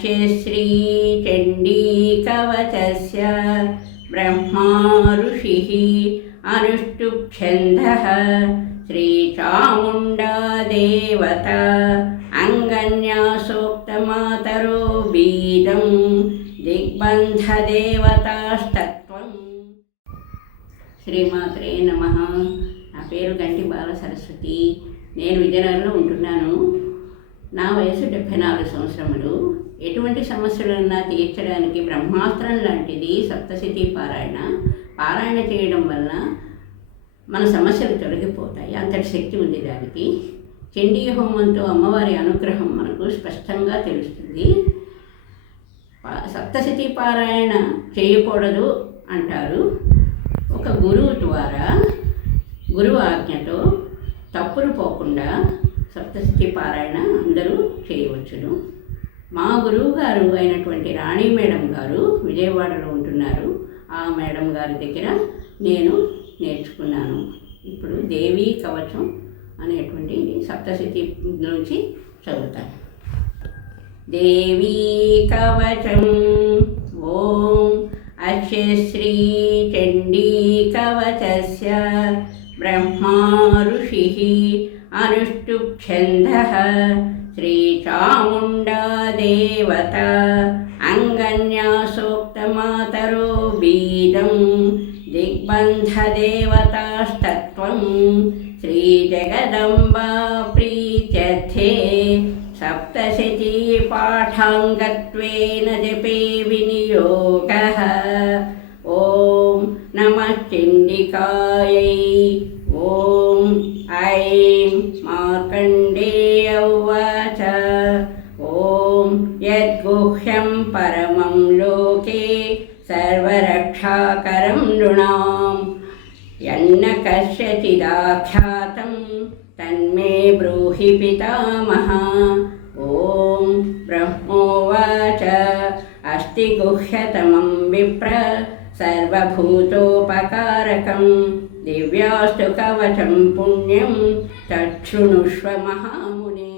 अस्य श्रीचण्डीकवचस्य ब्रह्मा ऋषिः अनुष्टुप्छन्दः श्रीचामुण्डा देवता अङ्गन्यासोक्तमातरो बीजं దిగ్బంధదేవతాస్తత్వం. శ్రీమాత్రే నమః. నా పేరు గంటి బాల సరస్వతి. నేను విజయనగరంలో ఉంటున్నాను. నా వయసు 74 సంవత్సరములు. ఎటువంటి సమస్యలన్నా తీర్చడానికి బ్రహ్మాస్త్రం లాంటిది సప్తశతి పారాయణ చేయడం వల్ల మన సమస్యలు తొలగిపోతాయి. అంతటి శక్తి ఉంది దానికి. చండీ హోమంతో అమ్మవారి అనుగ్రహం మనకు స్పష్టంగా తెలుస్తుంది. సప్తశతి పారాయణ చేయకూడదు అంటారు. ఒక గురువు ద్వారా గురువు ఆజ్ఞతో తప్పులు పోకుండా సప్తశతి పారాయణ అందరూ చేయవచ్చును. మా గురువు గారు అయినటువంటి రాణి మేడం గారు విజయవాడలో ఉంటున్నారు. ఆ మేడం గారి దగ్గర నేను నేర్చుకున్నాను. ఇప్పుడు దేవీ కవచం అనేటువంటి సప్తశతి నుంచి చదువుతాను. దేవీ కవచం. ఓం అస్య శ్రీచండీకవచస్య బ్రహ్మా ఋషిः అనుష్టుప్ఛन्दः శ్రీచాముण्डा देवता अङ्गन्यासोक्तमातरो बीजं दिग्बन्धदेवतास्तत्त्वं श्रीजगदम्बा प्रीत्यर्थे सप्तशती पाठाङ्गत्वेन जपे विनियोगः. ॐ नमः चण्डिकायै. ॐ ऐं मार्कण्डेय उवाच. ॐ यद्गुह्यं परमं लोके सर्वरक्षाकरं नृणां यन्न कस्यचिदाख्यातं तन्मे ब्रूहि पितामह. ॐ ब्रह्मोवाच. अस्ति गुह्यतमं विप्र सर्वभूतोपकारकं दिव्यास्तु कवचं पुण्यं तच्छृणुष्व महामुने.